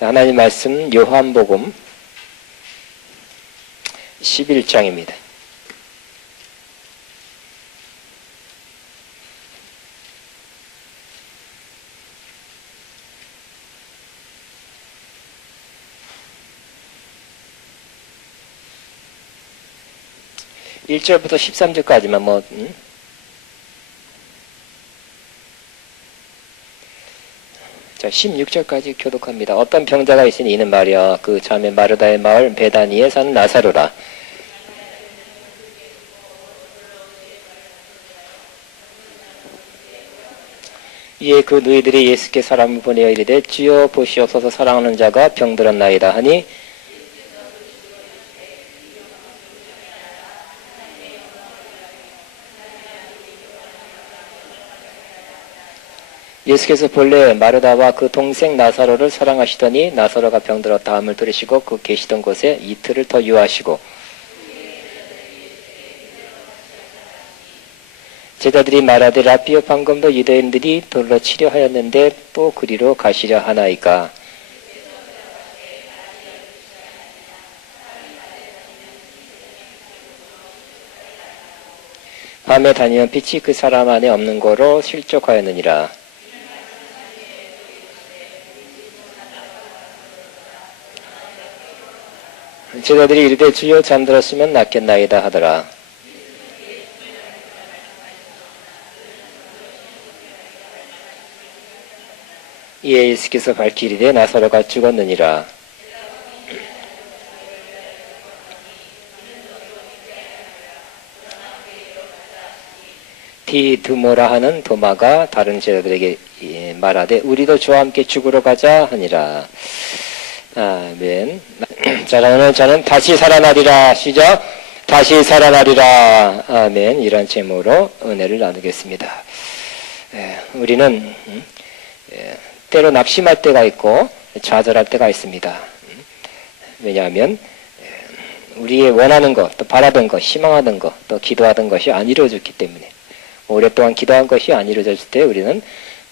하나님 말씀 요한복음 11장입니다. (1) 절부터 (13) 절까지만 자, 16절까지 교독합니다. 어떤 병자가 있으니 이는 말이야 그 자매 마르다의 마을 베다니에 사는 나사로라. 이에 그 누이들이 예수께 사람을 보내어 이르되 주여 보시옵소서 사랑하는 자가 병들었나이다 하니 예수께서 본래 마르다와 그 동생 나사로를 사랑하시더니 나사로가 병들었다함을 들으시고 그 계시던 곳에 이틀을 더 유하시고 제자들이 말하되 라삐여 방금도 유대인들이 돌로 치려하였는데 또 그리로 가시려 하나이까. 밤에 다니면 빛이 그 사람 안에 없는 거로 실족하였느니라. 제자들이 이르되 주여 잠들었으면 낫겠나이다 하더라. 이에 예수께서 밝히리되 나사로가 죽었느니라. 디드모라 하는 도마가 다른 제자들에게 말하되 우리도 저와 함께 죽으러 가자 하니라. 아멘. 자, 오늘 저는 다시 살아나리라. 시작. 다시 살아나리라. 아멘. 이런 제목으로 은혜를 나누겠습니다. 우리는 때로 낙심할 때가 있고 좌절할 때가 있습니다. 왜냐하면 우리의 원하는 것, 또 바라던 것, 희망하던 것, 또 기도하던 것이 안 이루어졌기 때문에 오랫동안 기도한 것이 안 이루어졌을 때 우리는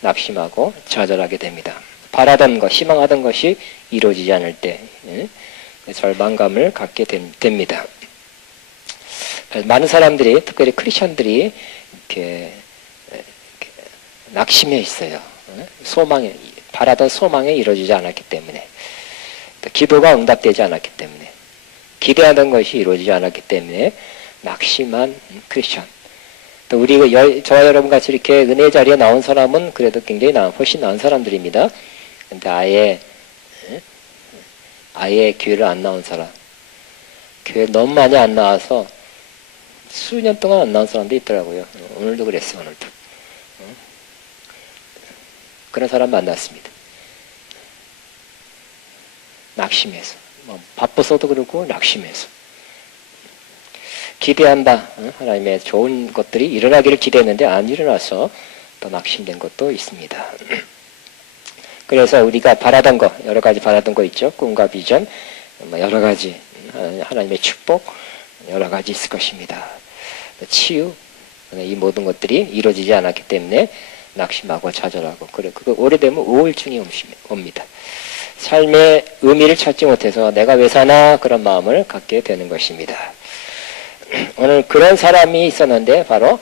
낙심하고 좌절하게 됩니다. 바라던 것, 희망하던 것이 이루어지지 않을 때 절망감을 갖게 됩니다. 많은 사람들이, 특별히 크리스천들이 이렇게 낙심해 있어요. 소망에, 바라던 소망이 이루어지지 않았기 때문에, 또 기도가 응답되지 않았기 때문에, 기대하던 것이 이루어지지 않았기 때문에 낙심한 크리스천. 또 저와 여러분 같이 이렇게 은혜 자리에 나온 사람은 그래도 굉장히 훨씬 나은 사람들입니다. 근데 아예 교회를 안 나온 사람, 교회 너무 많이 안 나와서 수년 동안 안 나온 사람도 있더라고요. 오늘도 그랬어요. 오늘도 그런 사람 만났습니다. 낙심해서, 바빠서도 그렇고 낙심해서 기대한다. 하나님의 좋은 것들이 일어나기를 기대했는데 안 일어나서 또 낙심된 것도 있습니다. 그래서 우리가 바라던 거, 여러 가지 바라던 거 있죠. 꿈과 비전, 여러 가지, 하나님의 축복, 여러 가지 있을 것입니다. 치유, 이 모든 것들이 이루어지지 않았기 때문에 낙심하고 좌절하고, 그거 오래되면 우울증이 옵니다. 삶의 의미를 찾지 못해서 내가 왜 사나 그런 마음을 갖게 되는 것입니다. 오늘 그런 사람이 있었는데 바로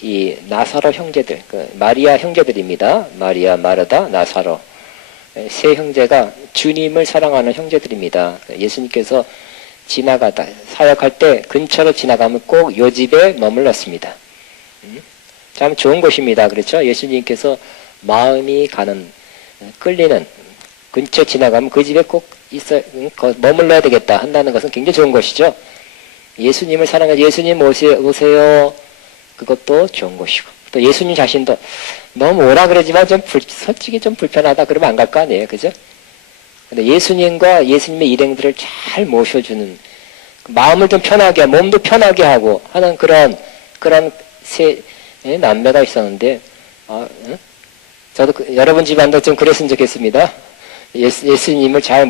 이 나사로 형제들, 마리아 형제들입니다. 마리아, 마르다, 나사로 세 형제가 주님을 사랑하는 형제들입니다. 예수님께서 지나가다 사역할 때 근처로 지나가면 꼭 요 집에 머물렀습니다. 참 좋은 곳입니다. 그렇죠? 예수님께서 마음이 가는, 끌리는, 근처 지나가면 그 집에 꼭 머물러야 되겠다 한다는 것은 굉장히 좋은 것이죠. 예수님을 사랑하는 예수님 오세요. 그것도 좋은 것이고, 또 예수님 자신도 너무 오라 그러지만 솔직히 좀 불편하다 그러면 안 갈 거 아니에요. 그죠? 근데 예수님과 예수님의 일행들을 잘 모셔주는, 마음을 좀 편하게, 몸도 편하게 하고 하는 그런 세 남매가 있었는데, 저도 여러분 집안도 좀 그랬으면 좋겠습니다. 예수님을 잘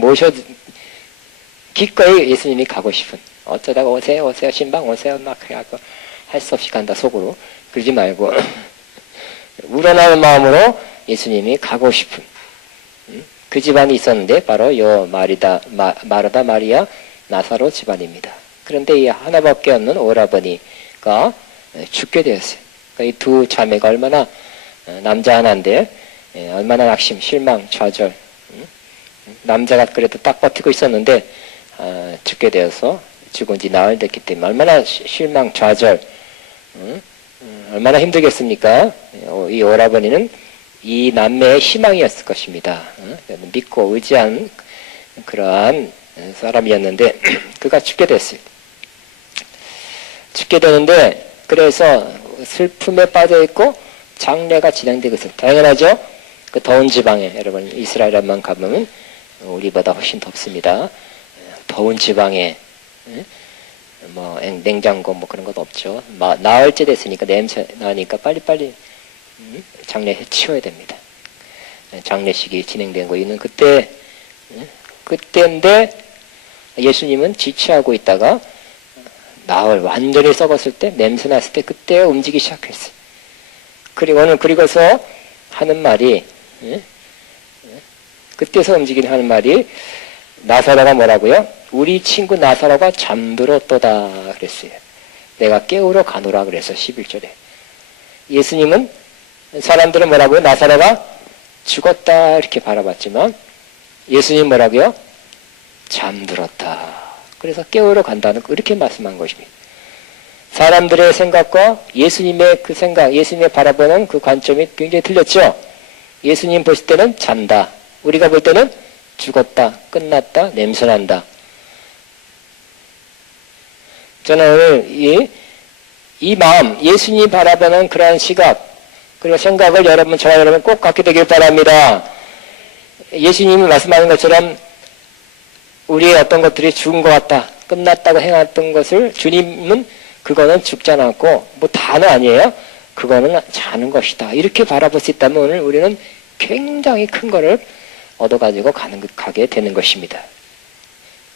기꺼이 예수님이 가고 싶은, 어쩌다가 오세요, 신방 오세요, 막 하고 할 수 없이 간다, 속으로. 그러지 말고, 우러나는 마음으로 예수님이 가고 싶은, 그 집안이 있었는데 바로 요 마르다 마리아 나사로 집안입니다. 그런데 이 하나밖에 없는 오라버니가 죽게 되었어요. 그러니까 이 두 자매가 얼마나 남자 하나인데 얼마나 낙심, 실망, 좌절. 남자가 그래도 딱 버티고 있었는데 죽게 되어서 죽은 지 나흘 됐기 때문에 얼마나 실망, 좌절, 얼마나 힘들겠습니까? 이 오라버니는 이 남매의 희망이었을 것입니다. 믿고 의지한 그러한 사람이었는데 그가 죽게 됐어요. 죽게 되는데 그래서 슬픔에 빠져있고 장례가 진행되고 있어요. 당연하죠? 그 더운 지방에 여러분 이스라엘만 가보면 우리보다 훨씬 덥습니다. 더운 지방에 뭐 냉장고 뭐 그런 것도 없죠. 나흘째 됐으니까 냄새 나니까 빨리빨리 장례 치워야 됩니다. 장례식이 진행되고 있는 그때인데 예수님은 지체하고 있다가 나흘 완전히 썩었을 때 냄새 났을 때 그때 움직이기 시작했어요. 그리고서 하는 말이 그때서 하는 말이 나사로가 뭐라고요? 우리 친구 나사로가 잠들었도다 그랬어요. 내가 깨우러 가노라 그래서 11절에 예수님은 사람들은 뭐라고요? 나사로가 죽었다 이렇게 바라봤지만 예수님 뭐라고요? 잠들었다. 그래서 깨우러 간다는 이렇게 말씀한 것입니다. 사람들의 생각과 예수님의 그 생각, 예수님의 바라보는 그 관점이 굉장히 틀렸죠? 예수님 보실 때는 잔다. 우리가 볼 때는 죽었다, 끝났다, 냄새난다. 저는 오늘 이 마음, 예수님 바라보는 그러한 시각, 그리고 생각을 저와 여러분 꼭 갖게 되길 바랍니다. 예수님이 말씀하는 것처럼 우리의 어떤 것들이 죽은 것 같다, 끝났다고 행했던 것을 주님은 그거는 죽지 않았고, 뭐 다는 아니에요. 그거는 자는 것이다. 이렇게 바라볼 수 있다면 오늘 우리는 굉장히 큰 거를 얻어가지고 가게 되는 것입니다.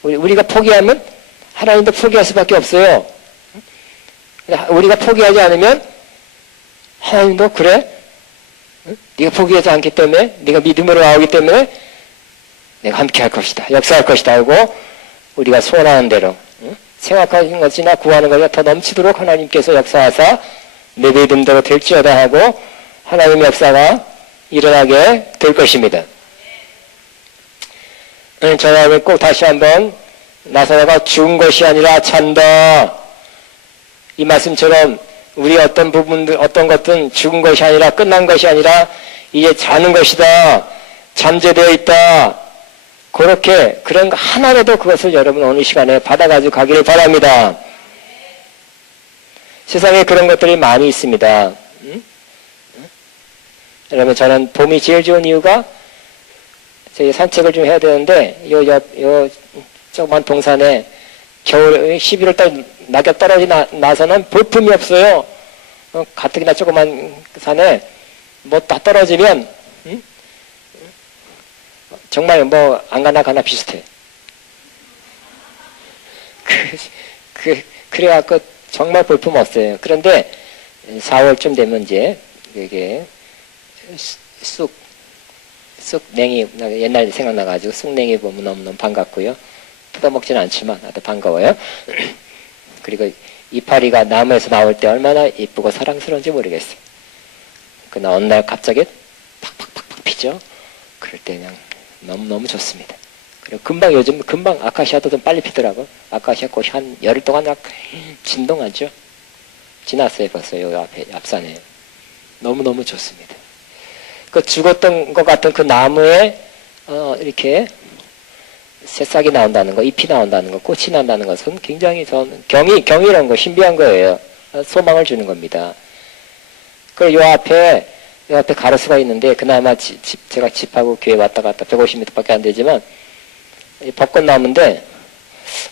우리가 포기하면 하나님도 포기할 수밖에 없어요. 우리가 포기하지 않으면 하나님도 그래? 네가 포기하지 않기 때문에 네가 믿음으로 나오기 때문에 내가 함께 할 것이다. 역사할 것이다 하고 우리가 소원하는 대로 생각하는 것이나 구하는 것이 더 넘치도록 하나님께서 역사하사 내 믿음대로 될지어다 하고 하나님의 역사가 일어나게 될 것입니다. 저는 꼭 다시 한번 나사로가 죽은 것이 아니라 잔다. 이 말씀처럼 우리 어떤 부분들, 어떤 것은 죽은 것이 아니라 끝난 것이 아니라 이제 자는 것이다. 잠재되어 있다. 그렇게 그런 거 하나라도 그것을 여러분 오늘 시간에 받아가지고 가기를 바랍니다. 세상에 그런 것들이 많이 있습니다. 여러분 저는 봄이 제일 좋은 이유가 저희 산책을 좀 해야 되는데 요 조그만 동산에 겨울 11월달 낙엽 나서는 볼품이 없어요. 가뜩이나 조그만 산에 뭐 다 떨어지면 정말 뭐 안 가나 비슷해. 그래갖고 정말 볼품 없어요. 그런데 4월쯤 되면 이제 이게 쑥냉이 옛날 생각나가지고 쑥냉이 보면 너무너무 반갑고요. 뜯어먹지는 않지만 아주 반가워요. 그리고 이파리가 나무에서 나올 때 얼마나 예쁘고 사랑스러운지 모르겠어요. 그러나 어느 날 갑자기 팍팍팍팍 피죠. 그럴 때 그냥 너무너무 좋습니다. 그리고 요즘 금방 아카시아도 좀 빨리 피더라고. 아카시아 꽃이 한 열흘 동안 막 진동하죠. 지났어요 벌써 요 앞산에. 너무너무 좋습니다. 그 죽었던 것 같은 그 나무에 이렇게 새싹이 나온다는 거, 잎이 나온다는 거, 꽃이 난다는 것은 굉장히 경이라는 거, 신비한 거예요. 소망을 주는 겁니다. 그리고 요 앞에 가로수가 있는데, 그나마 제가 집하고 교회 왔다 갔다 150m 밖에 안 되지만, 벚꽃나무인데,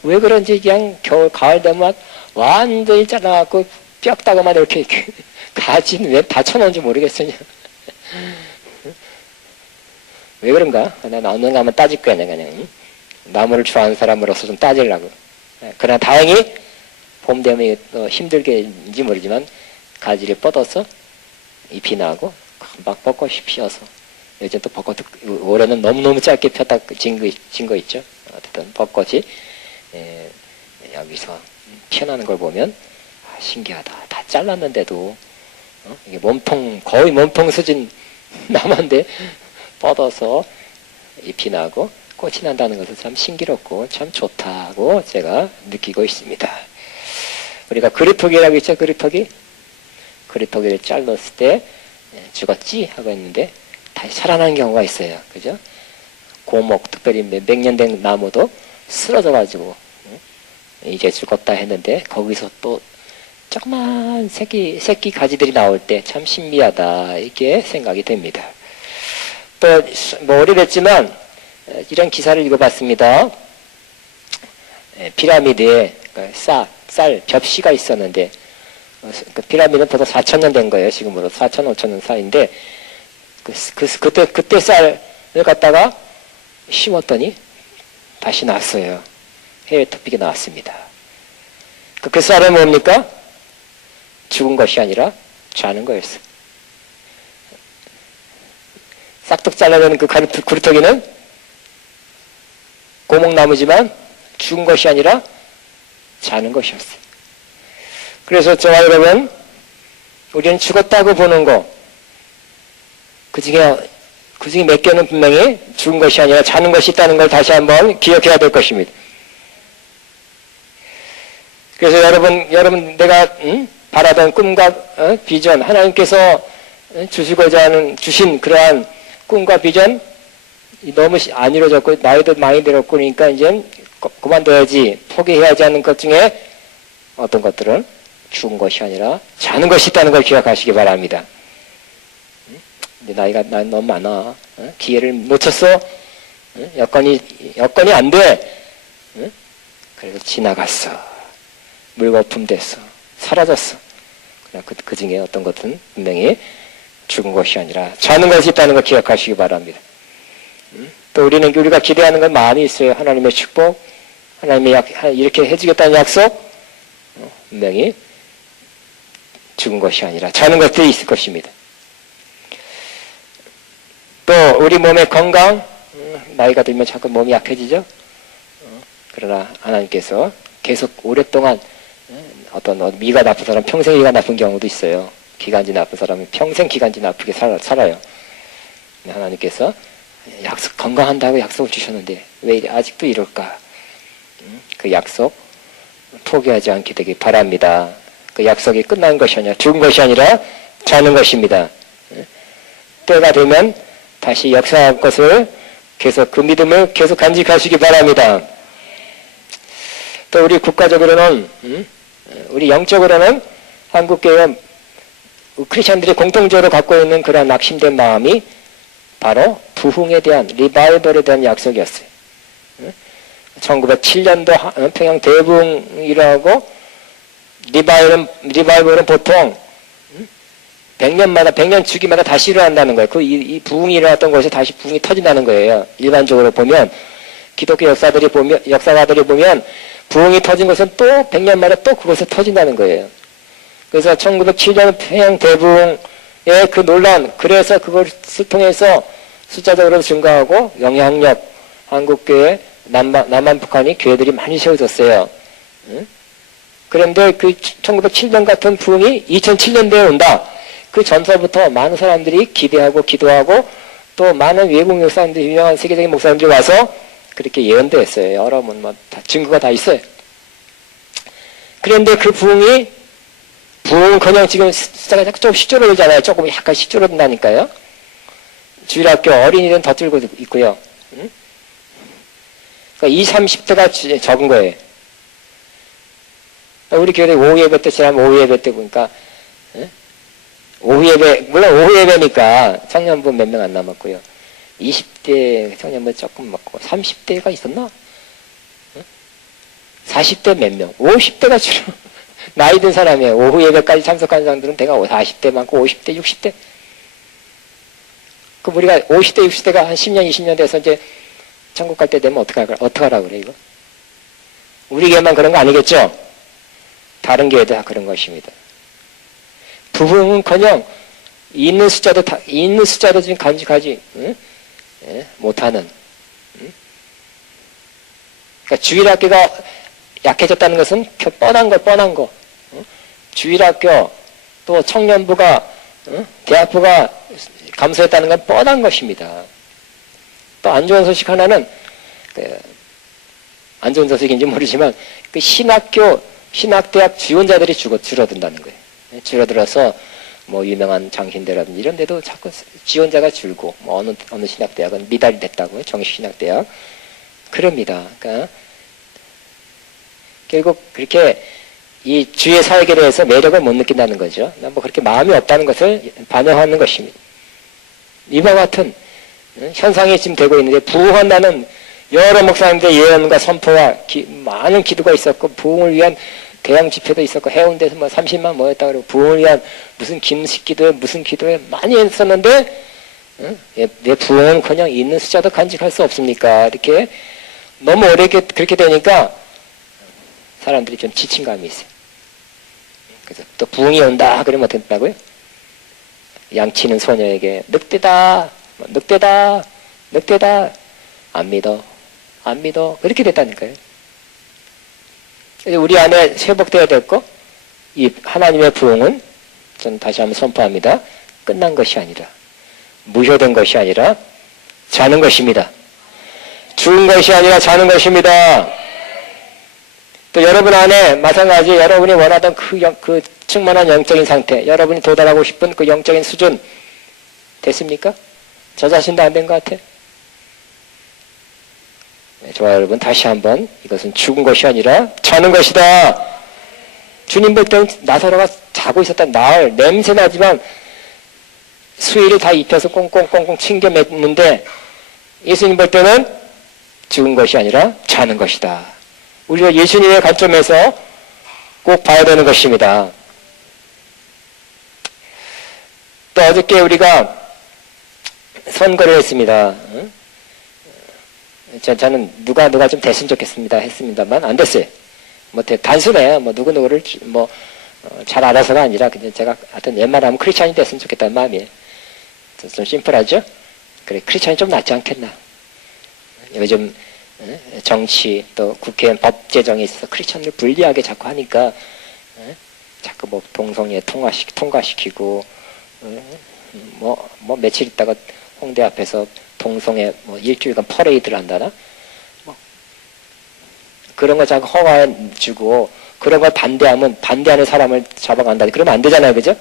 왜 그런지 그냥 가을 되면 완전히 잘라갖고 뼈다가만 이렇게 가지는 왜 다 쳐놓은지 모르겠어요. 왜 그런가? 나 어느 가면 따질 거야, 내가 그냥. 나무를 좋아하는 사람으로서 좀 따지려고. 그러나 다행히 봄 되면 힘들게인지 모르지만 가지를 뻗어서 잎이 나고 막 벚꽃이 피어서 요즘 또 벚꽃, 올해는 너무너무 짧게 폈다 진 거 있죠. 어쨌든 벚꽃이 여기서 피어나는 걸 보면 신기하다. 다 잘랐는데도 이게 거의 몸통 수준 나무인데 뻗어서 잎이 나고 꽃이 난다는 것은 참 신기롭고 참 좋다고 제가 느끼고 있습니다. 우리가 그루터기라고 했죠. 그루터기를 잘랐을 때 죽었지 하고 했는데 다시 살아나는 경우가 있어요. 그죠? 고목, 특별히 몇 년 된 나무도 쓰러져가지고 이제 죽었다 했는데 거기서 또 조그만 새끼 가지들이 나올 때 참 신비하다 이렇게 생각이 됩니다. 또 뭐 오래됐지만 이런 기사를 읽어봤습니다. 피라미드에 쌀 벽시가 있었는데 그 피라미드는 벌써 4,000년 된 거예요. 지금으로 4,000, 5,000년 사이인데 그때 쌀을 갖다가 심었더니 다시 나왔어요. 해외 토픽이 나왔습니다. 그 쌀은 뭡니까? 죽은 것이 아니라 자는 거였어요. 싹둑 잘라내는 그 그루터기는 고목나무지만 죽은 것이 아니라 자는 것이었어요. 그래서 저와 여러분, 우리는 죽었다고 보는 거, 그 중에 몇 개는 분명히 죽은 것이 아니라 자는 것이 있다는 걸 다시 한번 기억해야 될 것입니다. 그래서 여러분 내가 바라던 꿈과 비전, 하나님께서 주신 그러한 꿈과 비전 너무 안 이루어졌고 나이도 많이 들었고 그러니까 이제 그만둬야지, 포기해야지 하는 것 중에 어떤 것들은 죽은 것이 아니라 자는 것이 있다는 걸 기억하시기 바랍니다. 근데 나이가 너무 많아. 기회를 놓쳤어. 여건이 안 돼. 그래서 지나갔어. 물거품 됐어. 사라졌어. 그 중에 어떤 것은 분명히 죽은 것이 아니라 자는 것이 있다는 걸 기억하시기 바랍니다. 또 우리가 기대하는 건 많이 있어요. 하나님의 축복, 하나님의 이렇게 해주겠다는 약속, 분명히 죽은 것이 아니라 자는 것들이 있을 것입니다. 또 우리 몸의 건강, 나이가 들면 자꾸 몸이 약해지죠. 그러나 하나님께서 계속 오랫동안 어떤 미가 나쁜 사람 평생 이가 나쁜 경우도 있어요. 기관지 나쁜 사람은 평생 기관지 나쁘게 살아요. 하나님께서 건강한다고 약속을 주셨는데 왜 아직도 이럴까? 그 약속 포기하지 않게 되길 바랍니다. 그 약속이 끝난 것이 아니라 죽은 것이 아니라 자는 것입니다. 때가 되면 다시 역사할 것을 계속 그 믿음을 계속 간직하시기 바랍니다. 또 우리 국가적으로는 우리 영적으로는 한국교회 크리스천들이 공통적으로 갖고 있는 그런 낙심된 마음이 바로 부흥에 대한 리바이벌에 대한 약속이었어요. 1907년도 평양 대부흥이라고 리바이벌은 보통 100년 주기마다 다시 일어난다는 거예요. 이 부흥이 일어났던 곳에 다시 부흥이 터진다는 거예요. 일반적으로 보면 기독교 역사가들이 보면 부흥이 터진 것은 또 100년마다 또 그곳에 터진다는 거예요. 그래서 1907년 평양 대부흥의 그 논란, 그래서 그것을 통해서 숫자적으로 증가하고 영향력, 한국교회, 남한 북한이 교회들이 많이 세워졌어요. 그런데 그 1907년 같은 부흥이 2007년도에 온다. 그 전서부터 많은 사람들이 기대하고 기도하고 또 많은 외국 목사님들, 유명한 세계적인 목사님들이 와서 그렇게 예언도 했어요. 여러 증거가 다 있어요. 그런데 그 부흥은커녕 지금 숫자가 조금 식줄어들잖아요. 조금 약간 식줄어든다니까요. 주일학교 어린이들은 더 줄고 있고요. 그러니까 20, 30대가 적은 거예요. 우리 교회 오후 예배 때 지나면 오후 예배 때 보니까 오후 예배, 물론 오후 예배니까 청년부 몇 명 안 남았고요. 20대 청년부 조금 먹고 30대가 있었나? 40대 몇 명, 50대가 주로 나이 든 사람이에요. 오후 예배까지 참석한 사람들은 대가 40대 많고 50대, 60대. 그 우리가 50대, 60대가 한 10년, 20년 돼서 이제 천국 갈 때 되면 어떡하라고 그래, 이거? 우리 교회만 그런 거 아니겠죠? 다른 교회도 다 그런 것입니다. 부흥은커녕 있는 숫자도 지금 간직하지 못하는. 그러니까 주일학교가 약해졌다는 것은 뻔한 거. 주일학교 또 청년부가 대학부가 감소했다는 건 뻔한 것입니다. 또 안 좋은 소식 하나는 안 좋은 소식인지 모르지만 그 신학대학 지원자들이 줄어든다는 거예요. 줄어들어서 뭐 유명한 장신대라든지 이런 데도 자꾸 지원자가 줄고 뭐 어느 신학대학은 미달이 됐다고요. 정신신학대학. 그럽니다. 그러니까 결국 그렇게 이 주의 사역에 대해서 매력을 못 느낀다는 거죠. 뭐 그렇게 마음이 없다는 것을 반영하는 것입니다. 이와 같은 현상이 지금 되고 있는데 부흥한다는 여러 목사님들의 예언과 선포와 많은 기도가 있었고 부흥을 위한 대형 집회도 있었고 해운대에서 뭐 30만 모였다 그러고 부흥을 위한 무슨 김식 기도회 무슨 기도회 많이 했었는데 내 부흥은커녕 있는 숫자도 간직할 수 없습니까? 이렇게 너무 오래 그렇게 되니까 사람들이 좀 지친 감이 있어요. 그래서 또 부흥이 온다 그러면 어떻게 된다고요? 양치는 소녀에게 늑대다 안 믿어 그렇게 됐다니까요. 우리 안에 회복되어야 될 거, 이 하나님의 부흥은 저는 다시 한번 선포합니다. 끝난 것이 아니라 무효된 것이 아니라 자는 것입니다. 죽은 것이 아니라 자는 것입니다. 또 여러분 안에 마찬가지 여러분이 원하던 그 충만한 영적인 상태, 여러분이 도달하고 싶은 그 영적인 수준 됐습니까? 저 자신도 안 된 것 같아요. 네, 좋아요, 여러분. 다시 한번 이것은 죽은 것이 아니라 자는 것이다. 주님 볼 때는 나사로가 자고 있었다. 나을 냄새 나지만 수의를 다 입혀서 꽁꽁꽁꽁 챙겨 맸는데 예수님 볼 때는 죽은 것이 아니라 자는 것이다. 우리가 예수님의 관점에서 꼭 봐야 되는 것입니다. 또 어저께 우리가 선거를 했습니다. 저는 누가 좀 됐으면 좋겠습니다 했습니다만 안 됐어요. 뭐 단순해요. 뭐 누구누구를 잘 알아서가 아니라 그냥 제가 하여튼 웬만하면 크리스찬이 됐으면 좋겠다는 마음이에요. 좀 심플하죠? 그래 크리스찬이 좀 낫지 않겠나. 요즘 정치 또 국회 법 제정에 있어서 크리스찬을 불리하게 자꾸 하니까 자꾸 뭐 동성애 통과시키고 뭐 며칠 있다가 홍대 앞에서 동성애 뭐 일주일간 퍼레이드를 한다나 뭐 그런 거 자꾸 허가해 주고 그런 걸 반대하면 반대하는 사람을 잡아간다. 그러면 안 되잖아요, 그죠?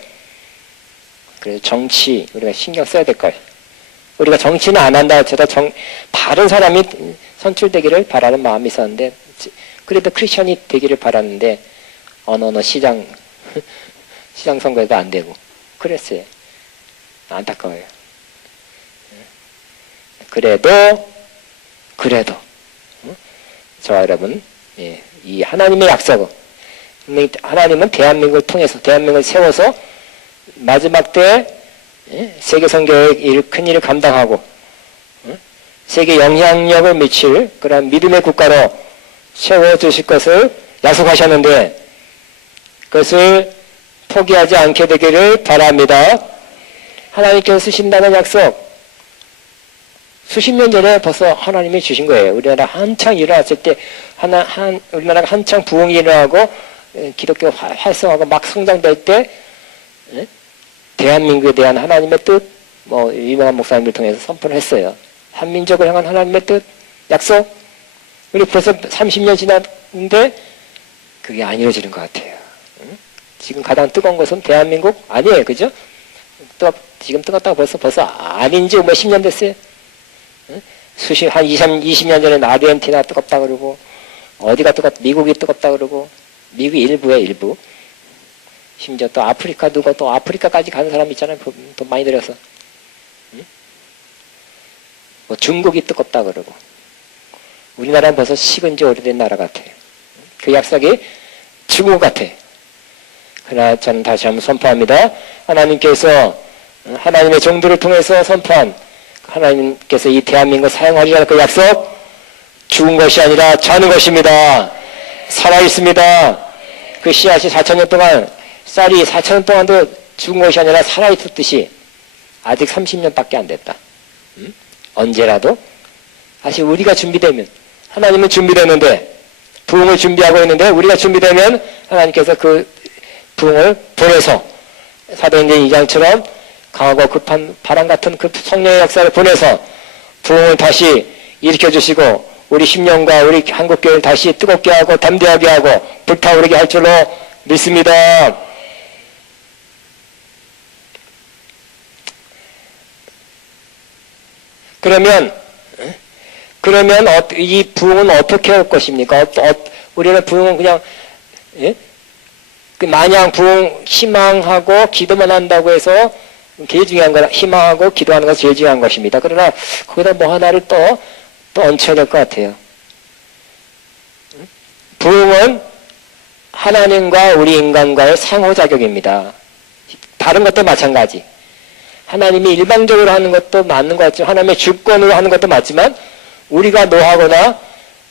그래서 정치 우리가 신경 써야 될 거예요. 우리가 정치는 안 한다 해도 바른 사람이 선출되기를 바라는 마음이 있었는데 그래도 크리스천이 되기를 바랐는데 어느 시장 선거에도 안 되고 그랬어요. 안타까워요. 그래도 저와 여러분 이 하나님의 약속은 하나님은 대한민국을 통해서 대한민국을 세워서 마지막 때 세계 선교의 큰 일을 감당하고 세계 영향력을 미칠 그런 믿음의 국가로 세워주실 것을 약속하셨는데 그것을 포기하지 않게 되기를 바랍니다. 하나님께서 쓰신다는 약속 수십 년 전에 벌써 하나님이 주신 거예요. 우리나라 한창 일어났을 때 우리나라가 한창 부흥이 일어나고 기독교 활성화가 막 성장될 때 대한민국에 대한 하나님의 뜻 유명한 목사님을 통해서 선포를 했어요. 한민족을 향한 하나님의 뜻 약속 우리 벌써 30년 지났는데 그게 안 이루어지는 것 같아요. 지금 가장 뜨거운 것은 대한민국 아니에요. 그죠? 지금 뜨겁다고 벌써 아닌 지 10년 됐어요. 한 20년 전에 아르헨티나 뜨겁다 그러고 어디가 미국이 뜨겁다 그러고 미국이 일부 심지어 또 아프리카 또 아프리카까지 가는 사람 있잖아요. 돈 많이 들여서 뭐 중국이 뜨겁다 그러고 우리나라는 벌써 식은 지 오래된 나라 같아요. 그 약속이 죽은 것 같아요. 그러나 저는 다시 한번 선포합니다. 하나님께서 하나님의 종들을 통해서 선포한 하나님께서 이 대한민국을 사용하리라는 그 약속 죽은 것이 아니라 자는 것입니다. 살아있습니다. 그 씨앗이 4,000년 동안 쌀이 4,000년 동안도 죽은 것이 아니라 살아있었듯이 아직 30년밖에 안 됐다. 언제라도 다시 우리가 준비되면, 하나님은 준비되는데 부흥을 준비하고 있는데 우리가 준비되면 하나님께서 그 부흥을 보내서 사도행전 2장처럼 강하고 급한 바람 같은 그 성령의 역사를 보내서 부흥을 다시 일으켜 주시고 우리 10년과 우리 한국교회를 다시 뜨겁게 하고 담대하게 하고 불타오르게 할 줄로 믿습니다. 그러면 이 부흥은 어떻게 할 것입니까? 우리는 부흥은 그냥 마냥 부흥 희망하고 기도만 한다고 해서 제일 중요한 거라 희망하고 기도하는 것이 제일 중요한 것입니다. 그러나 거기다 뭐 하나를 또 얹혀야 될 것 같아요. 부흥은 하나님과 우리 인간과의 상호작용입니다. 다른 것도 마찬가지. 하나님이 일방적으로 하는 것도 맞는 것 같지만 하나님의 주권으로 하는 것도 맞지만 우리가 노하거나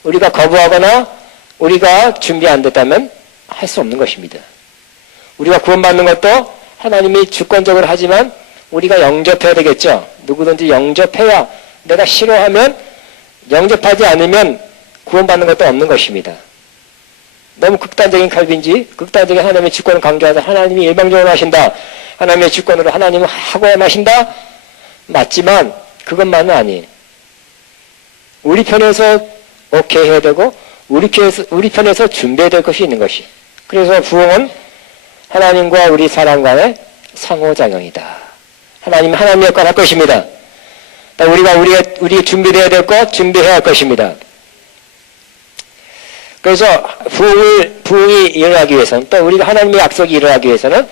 우리가 거부하거나 우리가 준비 안 됐다면 할 수 없는 것입니다. 우리가 구원받는 것도 하나님이 주권적으로 하지만 우리가 영접해야 되겠죠. 누구든지 영접해야, 내가 싫어하면 영접하지 않으면 구원받는 것도 없는 것입니다. 너무 극단적인 칼빈지, 극단적인 하나님의 주권을 강조하자 하나님이 일방적으로 하신다, 하나님의 주권으로 하나님은 하고야만 하신다, 맞지만 그것만은 아니에요. 우리 편에서 오케이 해야 되고 우리 편에서 준비해야 될 것이 있는 것이. 그래서 부흥은 하나님과 우리 사람 간의 상호작용이다. 하나님은 하나님의 역할을 할 것입니다. 우리가 우리 준비되어야 될 것, 준비해야 할 것입니다. 그래서 부흥이 일어나기 위해서는, 또 우리가 하나님의 약속이 일어나기 위해서는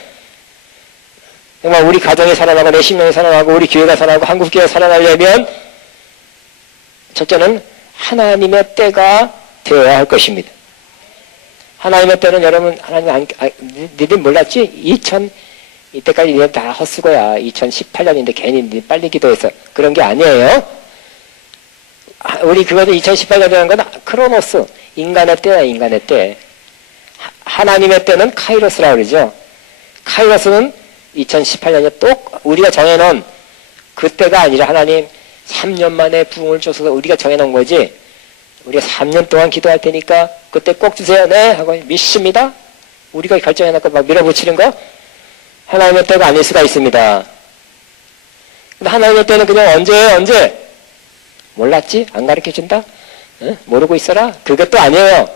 정말 우리 가정이 살아나고 내 심령이 살아나고 우리 교회가 살아나고 한국교회가 살아나려면 첫째는 하나님의 때가 되어야 할 것입니다. 하나님의 때는 여러분, 니들 몰랐지? 이때까지 니들 다 헛수고야. 2018년인데 괜히 니들 빨리 기도해서. 그런 게 아니에요. 우리 그것은 2018년이라는 건 크로노스. 인간의 때야, 인간의 때. 하나님의 때는 카이로스라고 그러죠. 카이로스는 2018년에 우리가 정해놓은 그때가 아니라 하나님 3년 만에 부흥을 줘서 우리가 정해놓은 거지. 우리가 3년 동안 기도할 테니까 그때 꼭 주세요. 네 하고 믿습니다. 우리가 결정해놓고 막 밀어붙이는 거 하나님의 때가 아닐 수가 있습니다. 근데 하나님의 때는 그냥 언제 몰랐지? 안 가르쳐준다? 응? 모르고 있어라? 그것도 아니에요.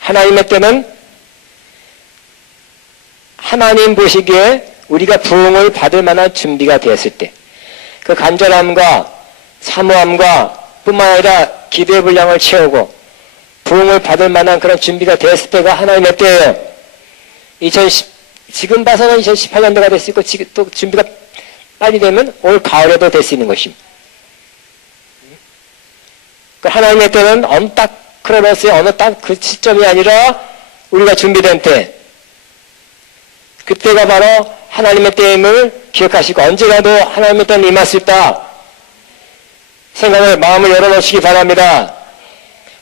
하나님의 때는 하나님 보시기에 우리가 부흥을 받을 만한 준비가 되었을 때, 그 간절함과 사모함과 뿐만 아니라 기도의 분량을 채우고 부흥을 받을 만한 그런 준비가 되었을 때가 하나님의 때예요. 지금 봐서는 2018년도가 될 수 있고 또 준비가 빨리 되면 올 가을에도 될 수 있는 것입니다. 하나님의 때는 딱 크로노스의 어느 딱 그 시점이 아니라 우리가 준비된 때, 그때가 바로 하나님의 때임을 기억하시고 언제라도 하나님의 때는 임할 수 있다. 마음을 열어놓으시기 바랍니다.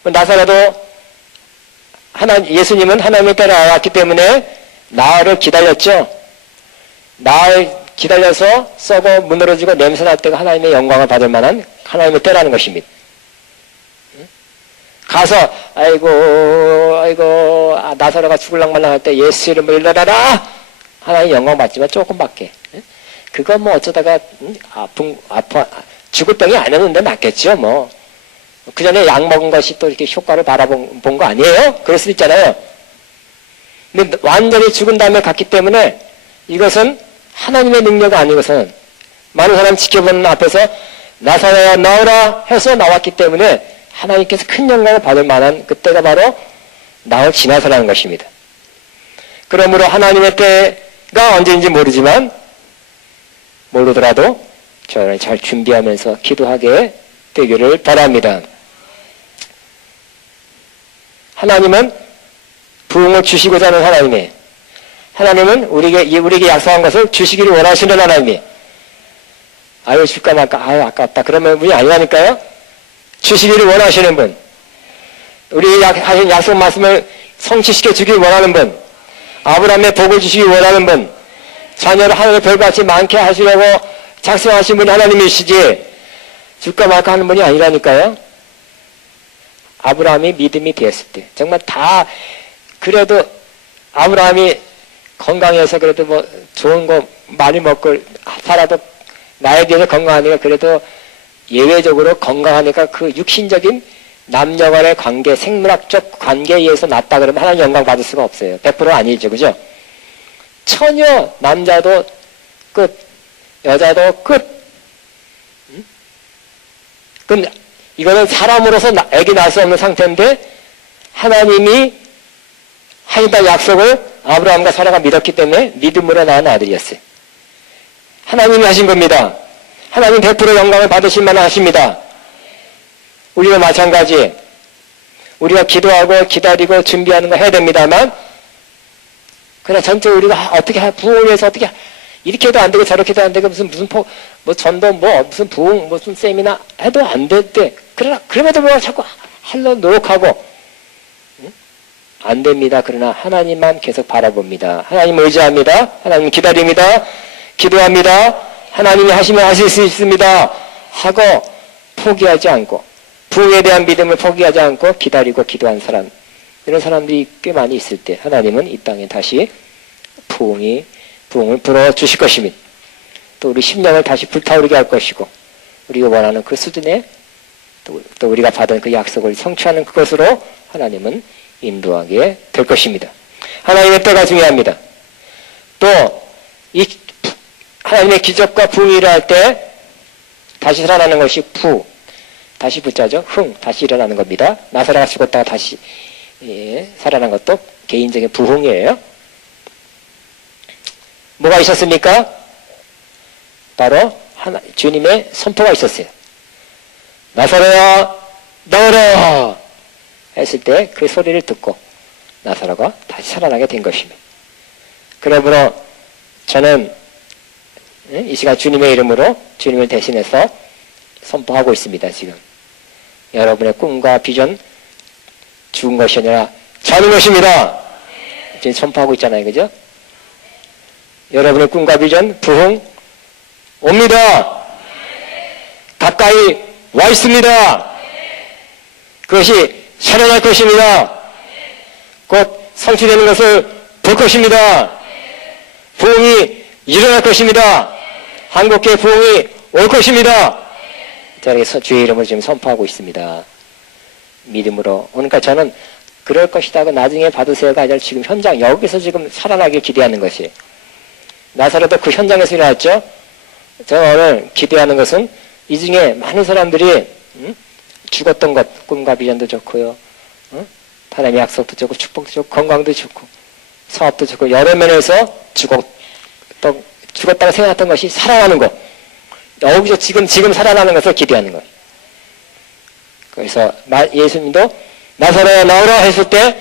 나사라도 예수님은 하나님의 때를 알았기 때문에 나흘을 기다렸죠. 나흘 기다려서 썩어 무너지고 냄새날 때가 하나님의 영광을 받을 만한 하나님의 때라는 것입니다. 가서 아이고 나사로가 죽을랑 말랑 할 때 예수 이름으로 일어나라, 하나님 영광 받지만 조금밖에. 그건 뭐 어쩌다가 아파 죽을 병이 아니었는데 낫겠죠. 뭐 그 전에 약 먹은 것이 또 이렇게 효과를 바라본 거 아니에요? 그럴 수도 있잖아요. 근데 완전히 죽은 다음에 갔기 때문에 이것은 하나님의 능력이 아니고서는 많은 사람 지켜보는 앞에서 나사로야 나오라 해서 나왔기 때문에 하나님께서 큰 영광을 받을 만한 그때가 바로 나흘 지나서라는 것입니다. 그러므로 하나님의 때가 언제인지 모르지만 모르더라도 저를 잘 준비하면서 기도하게 되기를 바랍니다. 하나님은 부흥을 주시고자 하는 하나님이에요. 하나님은 우리에게 약속한 것을 주시기를 원하시는 하나님이에요. 아유 줄까 말까, 아유 아깝다 그러면 분이 아니라니까요. 주시기를 원하시는 분, 우리 하신 약속 말씀을 성취시켜 주기를 원하는 분, 아브라함의 복을 주시기 원하는 분, 자녀를 하늘의 별같이 많게 하시려고 작성하신 분이 하나님이시지 줄까 말까 하는 분이 아니라니까요. 아브라함이 믿음이 되었을 때 정말 다 그래도 아브라함이 건강해서 그래도 뭐 좋은 거 많이 먹고 살아도 나에 비해서 건강하니까 그래도 예외적으로 건강하니까 그 육신적인 남녀 간의 관계, 생물학적 관계에 의해서 낫다 그러면 하나님 영광 받을 수가 없어요. 100% 아니죠. 그죠? 처녀 남자도 끝, 여자도 끝. 그럼 이거는 사람으로서 애기 낳을 수 없는 상태인데 하나님이 하신다는 약속을 아브라함과 사라가 믿었기 때문에 믿음으로 낳은 아들이었어요. 하나님이 하신 겁니다. 하나님 100% 영광을 받으실 만한 하십니다. 우리가 마찬가지 우리가 기도하고 기다리고 준비하는 거 해야 됩니다만 그냥 전체 우리가 어떻게 부흥을 위해서 어떻게 이렇게 해도 안 되고 저렇게 해도 안 되고 무슨 뭐 전도 무슨 부흥 무슨 세미나 해도 안 될 때 그러나 그럼에도 뭐 자꾸 하려고 노력하고 안 됩니다. 그러나 하나님만 계속 바라봅니다. 하나님 의지합니다. 하나님 기다립니다. 기도합니다. 하나님이 하시면 하실 수 있습니다. 하고 포기하지 않고 부흥에 대한 믿음을 포기하지 않고 기다리고 기도한 사람 이런 사람들이 꽤 많이 있을 때 하나님은 이 땅에 다시 부흥을 불어주실 것입니다. 또 우리 심령을 다시 불타오르게 할 것이고 우리가 원하는 그 수준에 또 우리가 받은 그 약속을 성취하는 그것으로 하나님은 인도하게 될 것입니다. 하나님의 때가 중요합니다. 또 이 하나님의 기적과 부흥이 일어날 때 다시 살아나는 것이 다시 부자죠. 다시 일어나는 겁니다. 나사로가 죽었다가 다시 살아난 것도 개인적인 부흥이에요. 뭐가 있었습니까? 바로 주님의 선포가 있었어요. 나사로야 나오라 했을 때 그 소리를 듣고 나사로가 다시 살아나게 된 것입니다. 그러므로 저는 이 시간 주님의 이름으로 주님을 대신해서 선포하고 있습니다. 지금 여러분의 꿈과 비전 죽은 것이 아니라 사는 것입니다. 지금 선포하고 있잖아요. 그죠? 여러분의 꿈과 비전 부흥 옵니다. 가까이 와 있습니다. 그것이 살아날 것입니다. 곧 성취되는 것을 볼 것입니다. 부흥이 일어날 것입니다. 한국교회 부흥이 올 것입니다. 그래서 주의 이름을 지금 선포하고 있습니다. 믿음으로. 그러니까 저는 그럴 것이다 하고 나중에 받으세요가 아니라 지금 현장 여기서 지금 살아나길 기대하는 것이에요. 나사로도 그 현장에서 일어났죠. 제가 오늘 기대하는 것은 이 중에 많은 사람들이 죽었던 것, 꿈과 비전도 좋고요. 하나님의 약속도 좋고 축복도 좋고 건강도 좋고 사업도 좋고 여러 면에서 죽었다고 생각했던 것이 살아나는 것. 여기서 지금 살아나는 것을 기대하는 거예요. 그래서 예수님도 나사로야 나오라 했을 때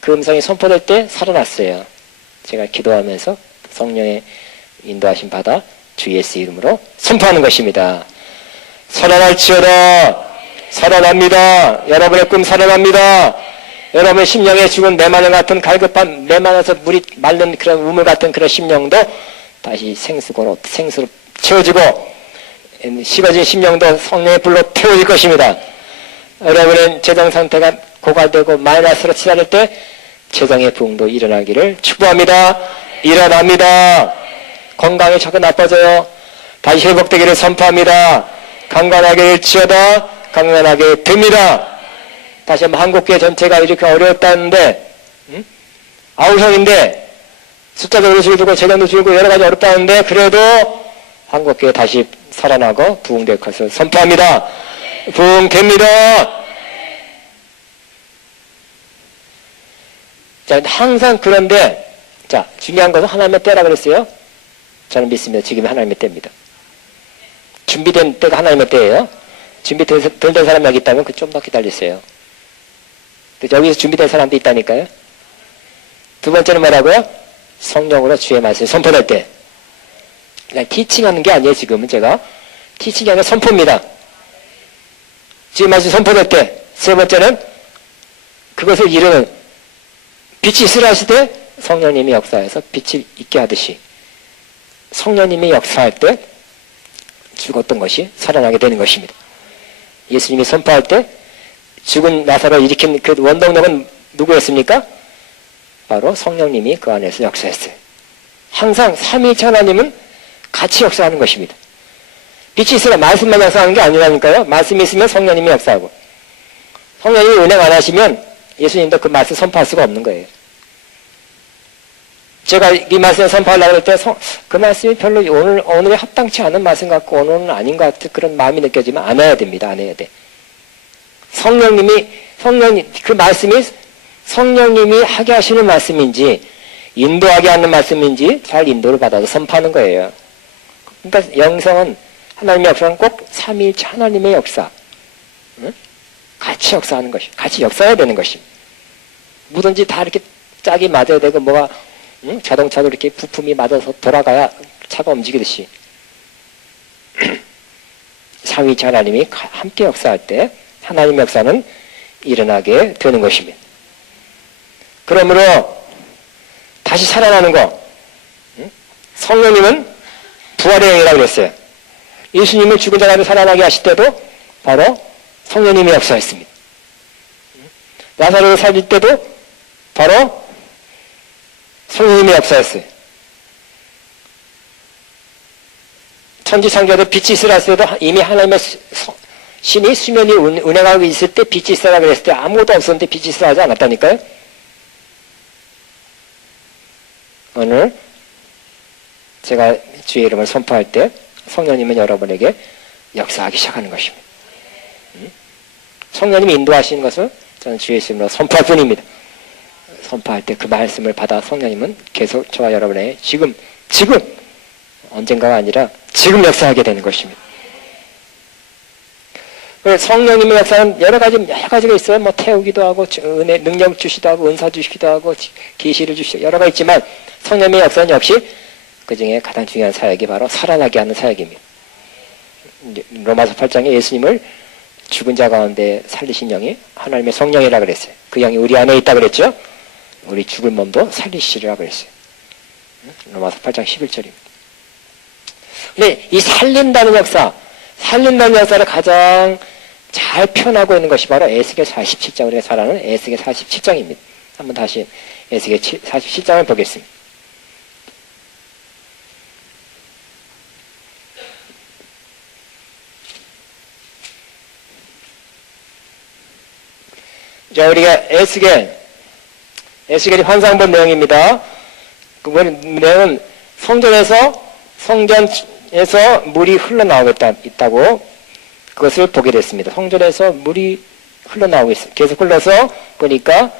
그 음성이 선포될 때 살아났어요. 제가 기도하면서 성령의 인도하심 받아 주 예수 이름으로 선포하는 것입니다. 살아날지어다. 살아납니다. 여러분의 꿈 살아납니다. 여러분의 심령에 죽은 메마른 같은 갈급한 메마라서 물이 마른 그런 우물 같은 그런 심령도 다시 생수로 채워지고 식어진 심령도 성령의 불로 태워질 것입니다. 여러분의 재정 상태가 고갈되고 마이너스로 치달을 때 재정의 부흥도 일어나기를 축복합니다. 일어납니다. 건강이 자꾸 나빠져요. 다시 회복되기를 선포합니다. 강건하게 일치하다 강건하게 됩니다. 다시 한번 한국교회 전체가 이렇게 어려웠다는데 아우성인데 숫자도 줄고 재정도 줄고 여러 가지 어렵다는데 그래도 한국교회 다시 살아나고 부흥될 것을 선포합니다. 부흥됩니다. 자, 항상 그런데 자, 중요한 것은 하나님의 때라 그랬어요. 저는 믿습니다. 지금이 하나님의 때입니다. 준비된 때가 하나님의 때예요. 준비된 사람이 여기 있다면 그 좀 더 기다리세요. 여기서 준비된 사람도 있다니까요. 두 번째는 뭐라고요? 성령으로 주의 말씀을 선포할 때. 그냥 티칭하는 게 아니에요. 지금은 제가. 티칭이 아니라 선포입니다. 주의 말씀 선포될 때. 세 번째는 그것을 이루는 빛이 있으라 하실 때 성령님이 역사해서 빛이 있게 하듯이 성령님이 역사할 때 죽었던 것이 살아나게 되는 것입니다. 예수님이 선포할 때 죽은 나사로를 일으킨 그 원동력은 누구였습니까? 바로 성령님이 그 안에서 역사했어요. 항상 삼위일체 하나님은 같이 역사하는 것입니다. 빛이 있으라 말씀만 역사하는 게 아니라니까요. 말씀이 있으면 성령님이 역사하고, 성령님이 운행 안 하시면 예수님도 그 말씀 선포할 수가 없는 거예요. 제가 이 말씀을 선포하려고 할 때 그 말씀이 별로 오늘에 합당치 않은 말씀 같고 오늘은 아닌 것 같은 그런 마음이 느껴지면 안 해야 됩니다. 안 해야 돼. 성령님, 그 말씀이 성령님이 하게 하시는 말씀인지 인도하게 하는 말씀인지 잘 인도를 받아서 선포하는 거예요. 그러니까 영성은, 하나님의 역사는 꼭 삼위일체 하나님의 역사, 응? 같이 역사하는 것이, 같이 역사해야 되는 것입니다. 뭐든지 다 이렇게 짝이 맞아야 되고, 뭐가 응? 자동차도 이렇게 부품이 맞아서 돌아가야 차가 움직이듯이 삼위일체 하나님이 함께 역사할 때 하나님의 역사는 일어나게 되는 것입니다. 그러므로 다시 살아나는 거, 응? 성령님은 부활의 영이라고 그랬어요. 예수님을 죽은 자 가운데 살아나게 하실 때도 바로 성령님이 역사했습니다. 나사로를 살릴 때도 바로 성령님이 역사했어요. 천지창조에도 빛이 있으라 했을 때도 이미 하나님의 신이 수면이 운행하고 있을 때 빛이 있으라 그랬을 때 아무것도 없었는데 빛이 있으라 하지 않았다니까요. 오늘 제가 주의 이름을 선포할 때 성령님은 여러분에게 역사하기 시작하는 것입니다. 성령님이 인도하시는 것을 저는 주의 이름으로 선포할 뿐입니다. 선포할 때 그 말씀을 받아 성령님은 계속 저와 여러분의 지금 언젠가가 아니라 지금 역사하게 되는 것입니다. 성령님의 역사는 여러 가지가 있어요. 뭐 태우기도 하고 은혜 능력 주시기도 하고 은사 주시기도 하고 계시를 주시기도 여러 가지 있지만 성령님의 역사는 역시 그 중에 가장 중요한 사역이 바로 살아나게 하는 사역입니다. 로마서 8장에 예수님을 죽은 자 가운데 살리신 영이 하나님의 성령이라 그랬어요. 그 영이 우리 안에 있다 그랬죠. 우리 죽을 몸도 살리시리라 그랬어요. 로마서 8장 11절입니다. 근데 이 살린다는 역사를 가장 잘 표현하고 있는 것이 바로 에스겔 47장, 우리가 잘 아는 에스겔 47장입니다. 한번 다시 에스겔 47장을 보겠습니다. 자, 우리가 에스겔이 환상 본 내용입니다. 그 내용은 성전에서 물이 흘러나오고 있다고 그것을 보게 됐습니다. 성전에서 물이 흘러나오고 있어요. 계속 흘러서 보니까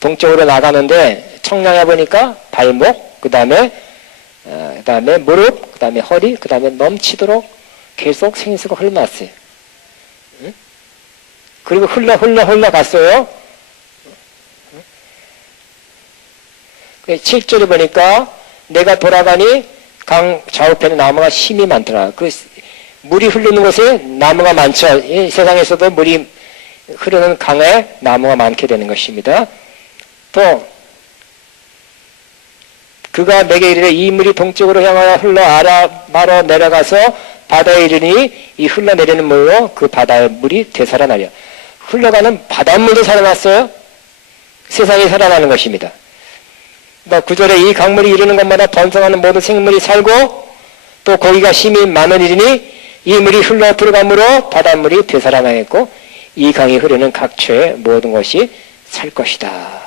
동쪽으로 나가는데 청량해 보니까 발목, 그 다음에 무릎, 그 다음에 허리, 그 다음에 넘치도록 계속 생수가 흘러났어요. 응? 그리고 흘러갔어요. 7절에 보니까 내가 돌아가니 강 좌우편에 나무가 심이 많더라. 그 물이 흐르는 곳에 나무가 많죠. 이 세상에서도 물이 흐르는 강에 나무가 많게 되는 것입니다. 또 그가 내게 이르되 이 물이 동쪽으로 향하여 흘러 아라바로 내려가서 바다에 이르니 이 흘러내리는 물로 그 바다의 물이 되살아나려. 흘러가는 바닷물도 살아났어요. 세상이 살아나는 것입니다. 9절에 이 강물이 이르는 곳마다 번성하는 모든 생물이 살고 또 거기가 심이 많은 일이니 이 물이 흘러 들어감으로 바닷물이 되살아나겠고 이 강이 흐르는 각처의 모든 것이 살 것이다.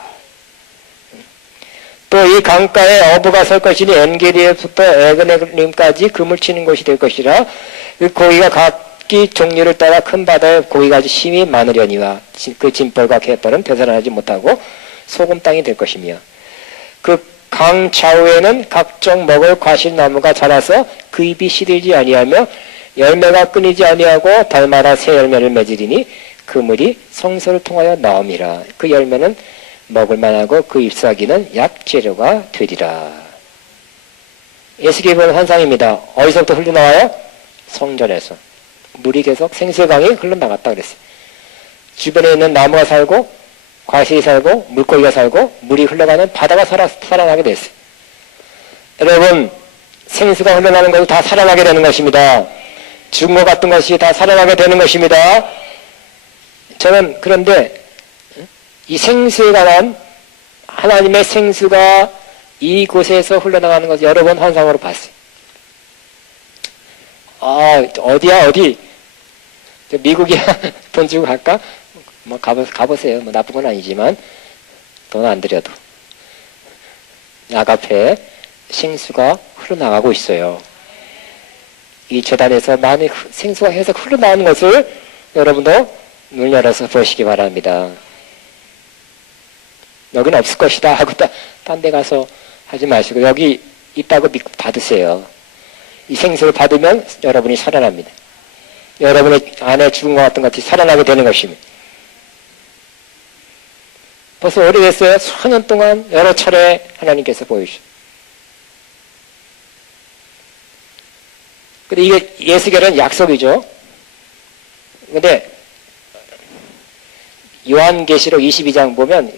또 이 강가에 어부가 설 것이니 엔게리에부터 에그네림까지 그물 치는 곳이 될 것이라. 그 고기가 각기 종류를 따라 큰 바다에 고기가 심이 많으려니와 그 짐벌과 갯벌은 되살아나지 못하고 소금 땅이 될 것이며 그 강 좌우에는 각종 먹을 과실나무가 자라서 그 잎이 시들지 아니하며 열매가 끊이지 아니하고 달마다 새 열매를 맺으리니 그 물이 성소를 통하여 나옴이라. 그 열매는 먹을만하고 그 잎사귀는 약재료가 되리라. 에스겔이 본 환상입니다. 어디서부터 흘러나와요? 성전에서. 물이 계속 생수강이 흘러나갔다 그랬어요. 주변에 있는 나무가 살고 과실이 살고 물고기가 살고 물이 흘러가는 바다가 살아나게 됐어요. 여러분, 생수가 흘러나는 것도 다 살아나게 되는 것입니다. 죽은 것 같은 것이 다 살아나게 되는 것입니다. 저는 그런데 이 생수에 관한 하나님의 생수가 이곳에서 흘러나가는 것을 여러 번 환상으로 봤어요. 어디야, 어디? 미국이야? 돈 주고 갈까? 뭐, 가보세요. 뭐, 나쁜 건 아니지만, 돈 안 들여도. 약 앞에 생수가 흘러나가고 있어요. 이 재단에서 많이 생수가 계속 흘러나오는 것을 여러분도 눈 열어서 보시기 바랍니다. 여기는 없을 것이다 하고 딴 데 가서 하지 마시고 여기 있다고 믿고 받으세요. 이 생수를 받으면 여러분이 살아납니다. 여러분의 안에 죽은 것 같은 것이 살아나게 되는 것입니다. 벌써 오래됐어요. 수년 동안 여러 차례 하나님께서 보여주셨어요. 근데 이게 예수결은 약속이죠. 근데 요한계시록 22장 보면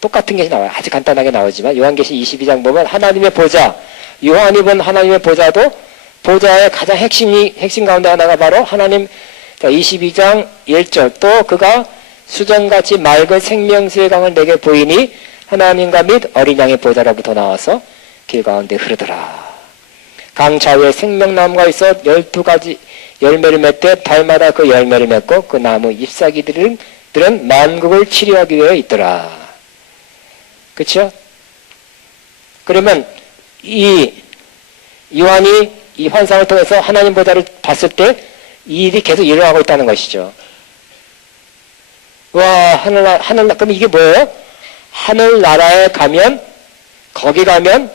똑같은 것이 나와요. 아주 간단하게 나오지만 요한계시 22장 보면 하나님의 보좌, 요한이 본 하나님의 보좌도 보좌의 가장 핵심 가운데 하나가 바로 하나님 22장 1절 또 그가 수정같이 맑은 생명수의 강을 내게 보이니 하나님과 및 어린 양의 보좌로부터 나와서 길 가운데 흐르더라. 강 좌우에 생명나무가 있어 12가지 열매를 맺되 달마다 그 열매를 맺고 그 나무 잎사귀들은 만국을 치료하기 위해 있더라. 그렇죠? 그러면 이 요한이 이 환상을 통해서 하나님 보좌를 봤을 때 이 일이 계속 일어나고 있다는 것이죠. 와, 하늘나라, 그럼 이게 뭐예요? 하늘나라에 가면, 거기 가면,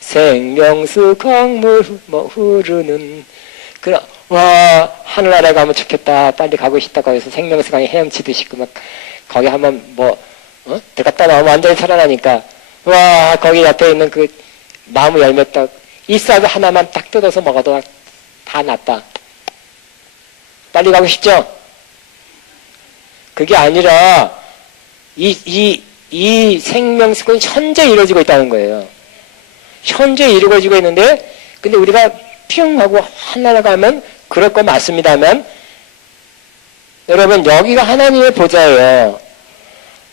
생명수 강물 흐르는, 와, 하늘나라에 가면 좋겠다. 빨리 가고 싶다. 거기서 생명수 강이 헤엄치듯이, 거기 한번 들어갔다 나오면 완전히 살아나니까, 와, 거기 옆에 있는 그 나무 열매 딱, 잎사귀 하나만 딱 뜯어서 먹어도 다 낫다. 빨리 가고 싶죠? 그게 아니라 이 생명수는 현재 이루어지고 있다는 거예요. 현재 이루어지고 있는데 근데 우리가 핑 하고 하나로 가면 그럴 거 맞습니다만 여러분 여기가 하나님의 보좌예요.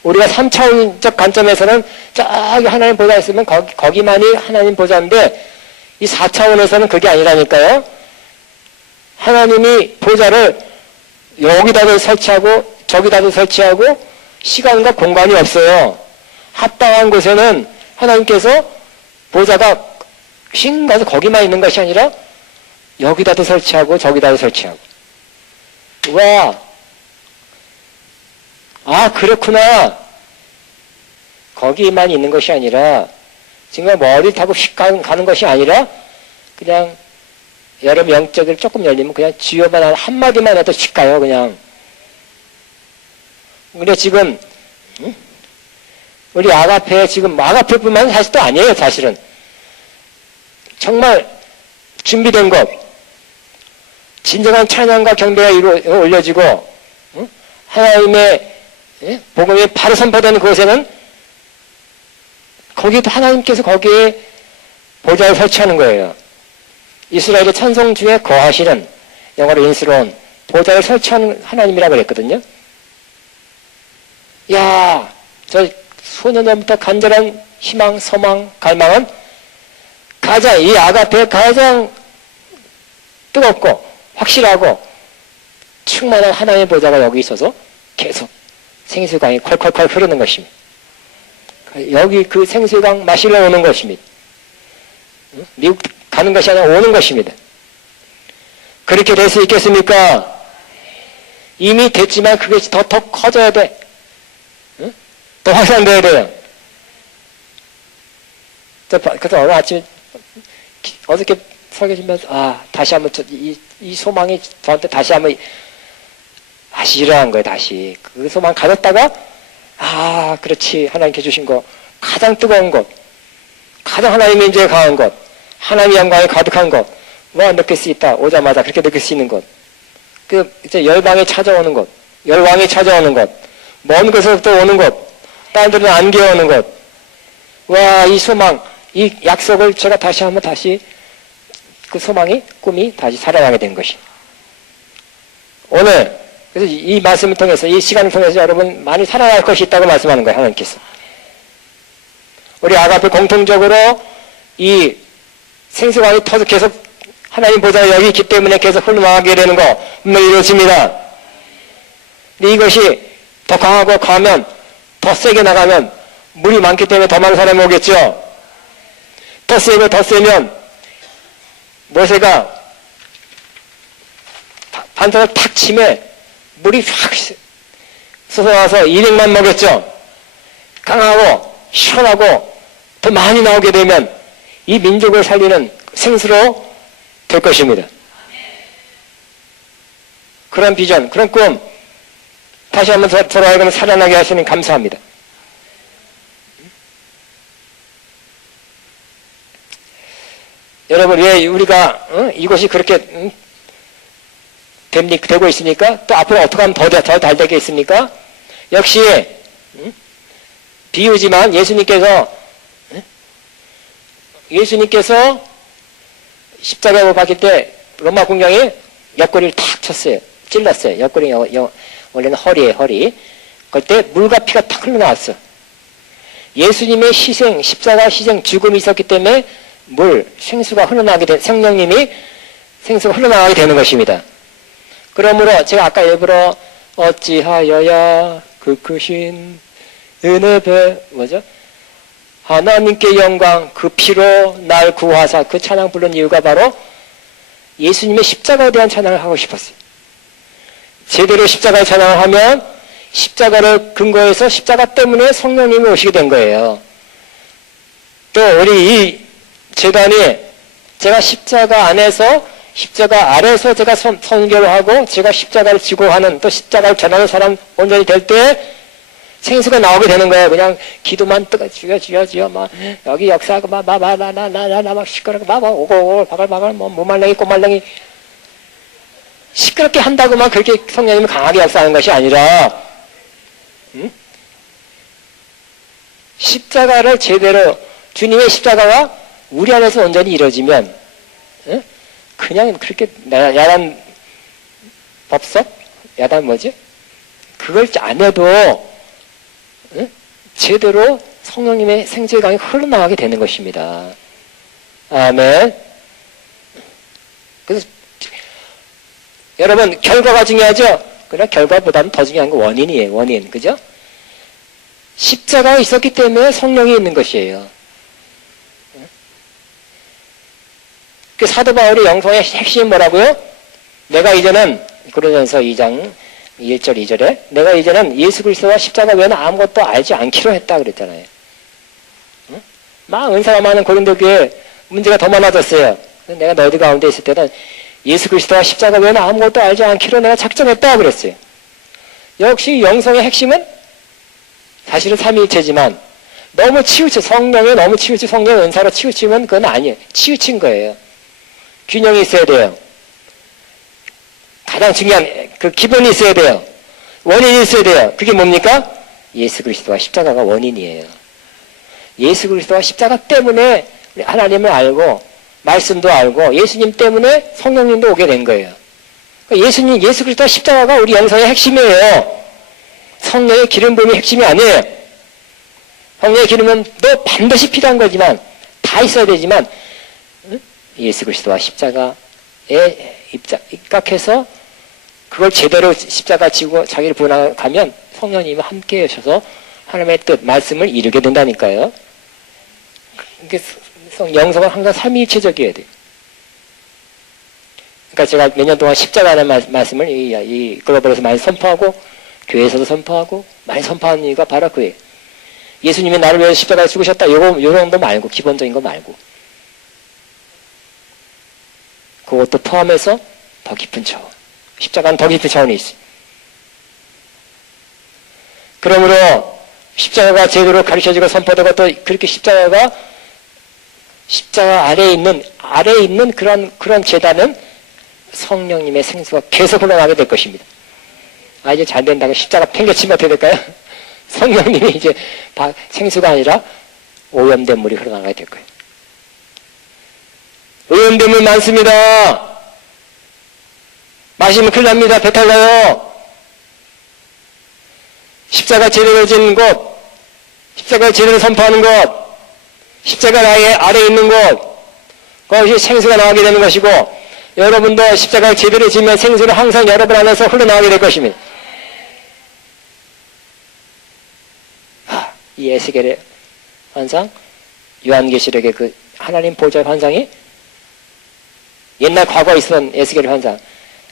우리가 3차원적 관점에서는 저기 하나님 보좌 있으면 거기만이 하나님 보좌인데 이 4차원에서는 그게 아니라니까요. 하나님이 보좌를 여기다도 설치하고 저기다도 설치하고 시간과 공간이 없어요. 합당한 곳에는 하나님께서 보좌가 신 가서 거기만 있는 것이 아니라 여기다도 설치하고 저기다도 설치하고. 와, 그렇구나. 거기만 있는 것이 아니라 지금 머리 타고 휙 가는 것이 아니라 그냥 여러분 영적으로 조금 열리면 그냥 주여만 한마디만 해도 휙 가요. 그냥. 근데 지금 우리 아가페 지금 아가페뿐만 사실 또 아니에요. 사실은 정말 준비된 것 진정한 찬양과 경배가 올려지고 하나님의 복음이 바로 선포되는 그곳에는 거기도 하나님께서 거기에 보좌를 설치하는 거예요. 이스라엘의 찬송 중에 거하시는 영어로 인스로운 보좌를 설치하는 하나님이라고 그랬거든요. 야, 저 소년전부터 간절한 희망, 소망, 갈망은 가장 이 아가페에 가장 뜨겁고 확실하고 충만한 하나님의 보좌가 여기 있어서 계속 생수강이 콸콸콸 흐르는 것입니다. 여기 그 생수강 마시러 오는 것입니다. 미국 가는 것이 아니라 오는 것입니다. 그렇게 될 수 있겠습니까? 이미 됐지만 그것이 더 커져야 돼. 더 확산돼야 돼요. 그래서 오늘 아침에 어저께 설교하면서 다시 한번 이 소망이 저한테 다시 한번 다시 일어난 거예요. 다시 그 소망 가졌다가 그렇지 하나님께 주신 거 가장 뜨거운 것 가장 하나님의 인재에 강한 것 하나님의 영광이 가득한 것 느낄 수 있다. 오자마자 그렇게 느낄 수 있는 것 이제 열방이 찾아오는 것 열왕이 찾아오는 것 먼 곳에서부터 오는 것 다른 데는 안 기어오는 것 이 소망 이 약속을 제가 다시 한번 다시 그 소망이, 꿈이 다시 살아나게 된 것이. 오늘, 그래서 이 말씀을 통해서, 이 시간을 통해서 여러분 많이 살아날 것이 있다고 말씀하는 거예요, 하나님께서. 우리 아가페 공통적으로 이 생수강이 터서 계속 하나님 보좌에 여기 있기 때문에 계속 흘러나가게 되는 거, 분명히 이루어집니다. 근데 이것이 더 강하고 가면, 더 세게 나가면, 물이 많기 때문에 더 많은 사람이 오겠죠? 더 세고 더 세면, 모세가 반석을 탁 치면 물이 확 솟아나서 200만 먹였죠. 강하고 시원하고 더 많이 나오게 되면 이 민족을 살리는 생수로 될 것입니다. 그런 비전, 그런 꿈 다시 한번 돌아가면 살아나게 하시니 감사합니다. 여러분, 왜 우리가 이것이 그렇게 되고 있습니까? 또 앞으로 어떻게 하면 더 잘 되겠습니까? 역시 비유지만 예수님께서 십자가에 못 박힐 때 로마 군경이 옆구리를 탁 쳤어요. 찔렀어요. 옆구리 원래는 허리에 허리. 그때 물과 피가 탁 흘러나왔어. 예수님의 희생, 십자가 희생, 죽음이 있었기 때문에 생수가 흘러나가게 성령님이 생수가 흘러나가게 되는 것입니다. 그러므로 제가 아까 일부러 어찌하여야 그 크신 은혜 하나님께 영광 그 피로 날 구하사 그 찬양 부른 이유가 바로 예수님의 십자가에 대한 찬양을 하고 싶었어요. 제대로 십자가의 찬양을 하면 십자가를 근거해서 십자가 때문에 성령님이 오시게 된 거예요. 또 우리 이 재단이 제가 십자가 아래서 제가 선교를 하고 제가 십자가를 지고 하는 또 십자가를 전하는 사람 온전히 될 때 생수가 나오게 되는 거예요. 그냥 기도만 뜨거 주여 막 여기 역사하고 막 시끄럽고 막 오고 바글바글 뭐 무말랭이 꼬말랭이 시끄럽게 한다고만 그렇게 성령님이 강하게 역사하는 것이 아니라 십자가를 제대로 주님의 십자가가 우리 안에서 온전히 이루어지면 그냥 그렇게 야단 법석? 야단 그걸 안 해도 제대로 성령님의 생수의 강이 흘러나가게 되는 것입니다. 아멘. 그래서 여러분 결과가 중요하죠? 그러나 결과보다는 더 중요한 건 원인이에요. 원인. 그죠? 십자가가 있었기 때문에 성령이 있는 것이에요. 그 사도 바울의 영성의 핵심이 뭐라고요? 내가 이제는 고린도전서 2장 1절 2절에 내가 이제는 예수 그리스도와 십자가 외에는 아무것도 알지 않기로 했다 그랬잖아요. 막 은사가 많은 고린도 교회 문제가 더 많아졌어요. 내가 너희들 가운데 있을 때는 예수 그리스도와 십자가 외에는 아무것도 알지 않기로 내가 작정했다 그랬어요. 역시 영성의 핵심은 사실은 삼위일체지만 너무 성령에 너무 성령의 은사로 치우치면 그건 아니에요. 치우친 거예요. 균형이 있어야 돼요. 가장 중요한 그 기본이 있어야 돼요. 원인이 있어야 돼요. 그게 뭡니까? 예수 그리스도와 십자가가 원인이에요. 예수 그리스도와 십자가 때문에 하나님을 알고 말씀도 알고 예수님 때문에 성령님도 오게 된 거예요. 예수 그리스도와 십자가가 우리 영성의 핵심이에요. 성령의 기름 부음이 핵심이 아니에요. 성령의 기름은 또 반드시 필요한 거지만 다 있어야 되지만 예수 그리스도와 십자가에 입각해서 그걸 제대로 십자가 지고 자기를 부어나가면 성령님이 함께 하셔서 하나님의 뜻, 말씀을 이루게 된다니까요. 영성은 항상 삼위일체적이어야 돼요. 그러니까 제가 몇 년 동안 십자가라는 말씀을 이 글로벌에서 많이 선포하고 교회에서도 선포하고 많이 선포하는 이유가 바로 그예요. 예수님이 나를 위해서 십자가에 죽으셨다. 요 정도 말고 기본적인 거 말고 그것도 포함해서 더 깊은 차원. 십자가는 더 깊은 차원이 있어요. 그러므로 십자가가 제대로 가르쳐지고 선포되고 또 그렇게 십자가 아래에 있는 그런 재단은 성령님의 생수가 계속 흘러나게 될 것입니다. 이제 잘 된다고 십자가 팽개치면 어떻게 될까요? 성령님이 이제 생수가 아니라 오염된 물이 흘러나가게 될 거예요. 오염되물 많습니다. 마시면 큰일 납니다. 배탈 나요. 십자가 제대로 지는 곳, 십자가 제대로 선포하는 곳, 십자가 아래 있는 곳, 그것이 생수가 나오게 되는 것이고, 여러분도 십자가를 제대로 지면 생수는 항상 여러분 안에서 흘러나오게 될 것입니다. 이 에스겔의 환상, 요한계시록의 그 하나님 보좌의 환상이 옛날 과거에 있었던 에스겔의 환상,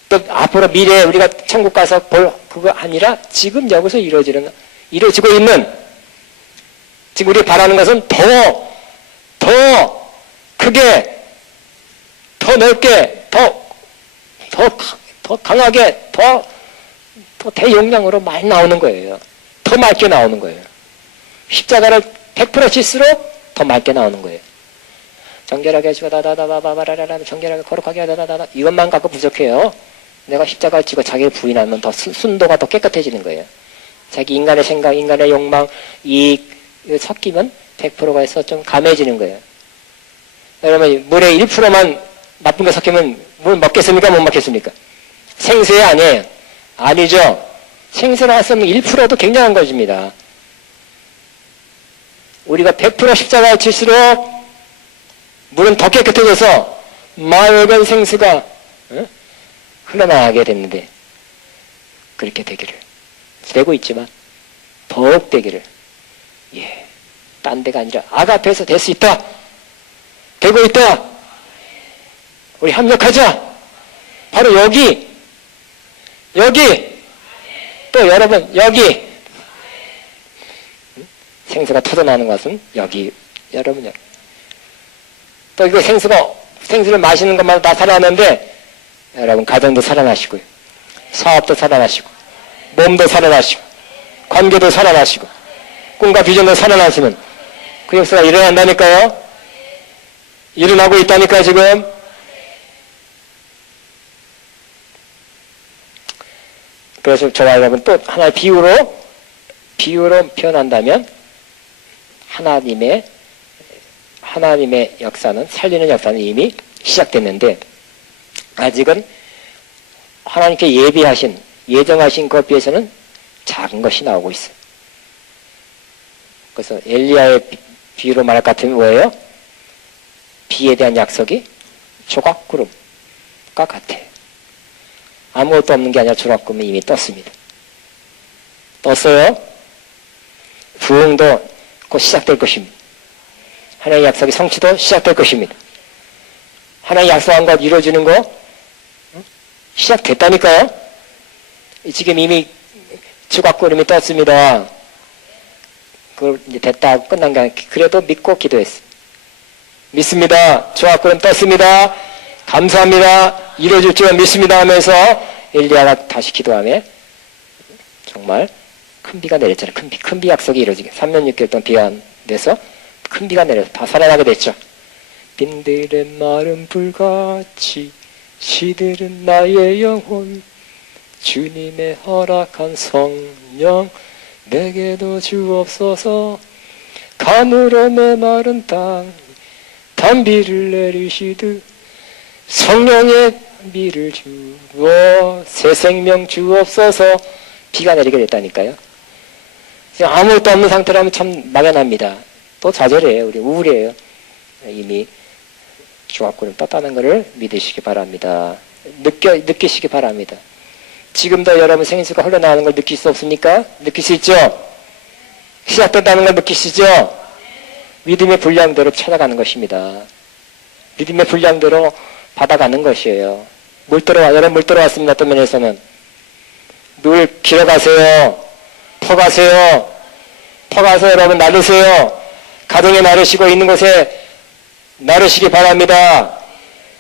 또 앞으로 미래에 우리가 천국 가서 볼 그거 아니라 지금 여기서 이루어지고 있는, 지금 우리가 바라는 것은 더 크게, 더 넓게, 더 강하게, 더 대용량으로 많이 나오는 거예요. 더 맑게 나오는 거예요. 십자가를 100% 칠수록 더 맑게 나오는 거예요. 정결하게 해주고 다다다바바라라라, 정결하게 거룩하게 하다다다, 이것만 갖고 부족해요. 내가 십자가를 지고 자기를 부인하면 더 순도가 더 깨끗해지는 거예요. 자기 인간의 생각, 인간의 욕망, 이익 섞이면 100%가 해서 좀 감해지는 거예요. 여러분, 물에 1%만 나쁜 거 섞이면 물 먹겠습니까? 못 먹겠습니까? 생수에 아니에요. 아니죠. 생수를 했으면 1%도 굉장한 것입니다. 우리가 100% 십자가를 칠수록 물은 더 깨끗해져서 맑은 생수가 흘러나가게 됐는데, 그렇게 되기를 되고 있지만 더욱 되기를, 딴 데가 아니라 아가페에서 될 수 있다, 되고 있다. 우리 합력하자. 바로 여기 또 여러분, 여기 생수가 터져나오는 것은 여기, 여러분, 여기. 또 이거 생수를 마시는 것만 다 살아나는데, 여러분 가정도 살아나시고요, 사업도 살아나시고, 몸도 살아나시고, 관계도 살아나시고, 꿈과 비전도 살아나시는 그 역사가 일어난다니까요. 일어나고 있다니까요, 지금. 그래서 저와 여러분 또 하나의 비유로 표현한다면, 하나님의 역사는, 살리는 역사는 이미 시작됐는데, 아직은 하나님께 예정하신 것 비해서는 작은 것이 나오고 있어요. 그래서 엘리야의 비유로 말할 것 같으면 뭐예요? 비에 대한 약속이 조각구름과 같아요. 아무것도 없는 게 아니라 조각구름이 이미 떴습니다. 떴어요. 부흥도 곧 시작될 것입니다. 하나님의 약속의 성취도 시작될 것입니다. 하나님 약속한 것 이루어지는 거 시작됐다니까요. 지금 이미 조각구름이 떴습니다. 그걸 이제 됐다 끝난 게 아니라, 그래도 믿고 기도했어요. 믿습니다. 조각구름 떴습니다. 감사합니다. 이루어질 줄 믿습니다 하면서 엘리야가 다시 기도하며 정말 큰 비가 내렸잖아요. 큰 비 약속이 이루어지게. 3년 6개월 동안 비가 안 돼서 큰 비가 내려서 다 살아나게 됐죠. 빈들의 마른 불같이 시들은 나의 영혼, 주님의 허락한 성령 내게도 주옵소서. 가물어 메마른 땅 단비를 내리시듯 성령의 비를 주어 새 생명 주옵소서. 비가 내리게 됐다니까요. 아무것도 없는 상태라면 참 막연합니다. 또 좌절해요. 우리 우울해요. 이미 조각구름 떴다는 것을 믿으시기 바랍니다. 느끼시기 바랍니다. 지금도 여러분 생수가 흘러나오는 걸 느낄 수 없습니까? 느낄 수 있죠? 시작된다는 걸 느끼시죠? 믿음의 분량대로 찾아가는 것입니다. 믿음의 분량대로 받아가는 것이에요. 여러분 물 들어왔습니다. 어떤 면에서는. 물 길어가세요. 퍼가세요. 퍼가서 여러분 나르세요. 가정에 나르시고 있는 곳에 나르시기 바랍니다.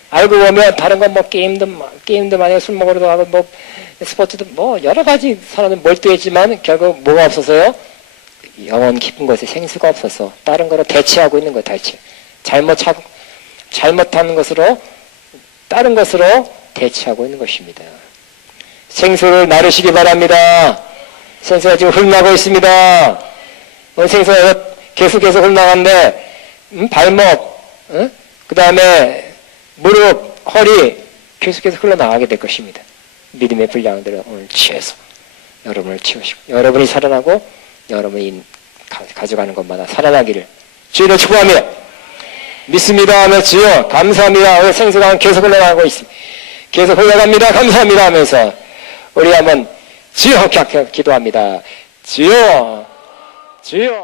알고 보면 다른 건 뭐 게임도 많이 하고 술 먹으러도 가고 뭐 스포츠도 뭐 여러 가지 사람은 몰두했지만 결국 뭐가 없어서요? 영원 깊은 곳에 생수가 없어서 다른 거로 대체하고 있는 거예요. 대체. 잘못하는 것으로 다른 것으로 대체하고 있는 것입니다. 생수를 나르시기 바랍니다. 생수가 지금 흘러나고 있습니다. 생수가 계속 흘러나가는데 발목, 그 다음에 무릎, 허리 계속해서 흘러나가게 될 것입니다. 믿음의 분량들을 오늘 취해서 여러분을 치우시고 여러분이 살아나고 여러분이 가져가는 것마다 살아나기를 주의를 축복하며 믿습니다 하며 주여 감사합니다. 오늘 생수가 계속 흘러나가고 있습니다. 계속 흘러갑니다. 감사합니다 하면서 우리 한번 주여 기도합니다. 주여 주여